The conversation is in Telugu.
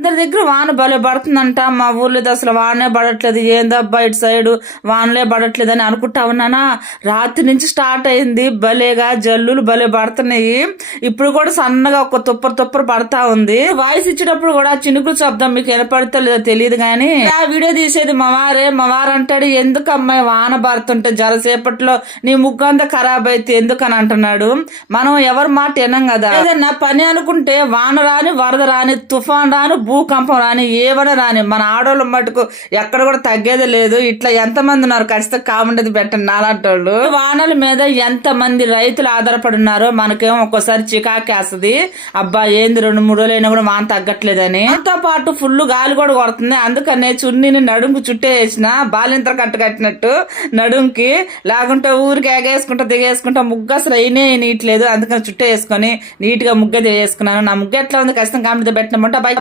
అందరి దగ్గర వాన భలే పడుతుందంట. మా ఊర్లో అసలు వానే పడట్లేదు. ఏందబ్బా ఇటు సైడ్ వానలే పడట్లేదు అని అనుకుంటా ఉన్నానా? రాత్రి నుంచి స్టార్ట్ అయింది. భలేగా జల్లులు భలే పడుతున్నాయి. ఇప్పుడు కూడా సన్నగా ఒక తుప్పర తుప్పర పడతా ఉంది. వాయిస్ ఇచ్చేటప్పుడు కూడా చినుకులు శబ్దం మీకు వినపడతా లేదో తెలియదు కానీ ఆ వీడియో తీసేది మా వారే. మా వారు అంటాడు ఎందుకు అమ్మాయి వాన పడుతుంటే జరసేపట్లో నీ ముగ్గు అంతా ఖరాబ్ అయితే ఎందుకు అని అంటున్నాడు? మనం ఎవరి మాట వినం కదా. ఏదన్నా పని అనుకుంటే వాన రాని వరద రాని తుఫాన్ రాని భూకంపం రాని ఏమైనా రాని మన ఆడవాళ్ళు మటుకు ఎక్కడ కూడా తగ్గేది లేదు. ఇట్లా ఎంతమంది ఉన్నారు? ఖచ్చితంగా కామెంట్ పెట్టండి నాలాంటి వాళ్ళు వానల మీద ఎంతమంది రైతులు ఆధారపడి ఉన్నారో మనకేమో ఒక్కోసారి చికాకేస్తుంది. అబ్బా ఏంది రెండు మూడు రోజులైనా కూడా వాన తగ్గట్లేదని. దాంతో పాటు ఫుల్ గాలి కూడా కొడుతుంది. అందుకనే చున్నీని నడుముకు చుట్టేసిన బాలింతర కట్టు కట్టినట్టు నడుంకి లేకుంటే ఊరికి ఎగేసుకుంటా దిగేసుకుంటా ముగ్గు అసలు అయినే నీట్లేదు. అందుకని చుట్టే వేసుకొని నీట్గా ముగ్గ నా ముగ్గు ఎట్లా ఉంది? ఖచ్చితంగా కామెంట్ పెట్టినమాట బయట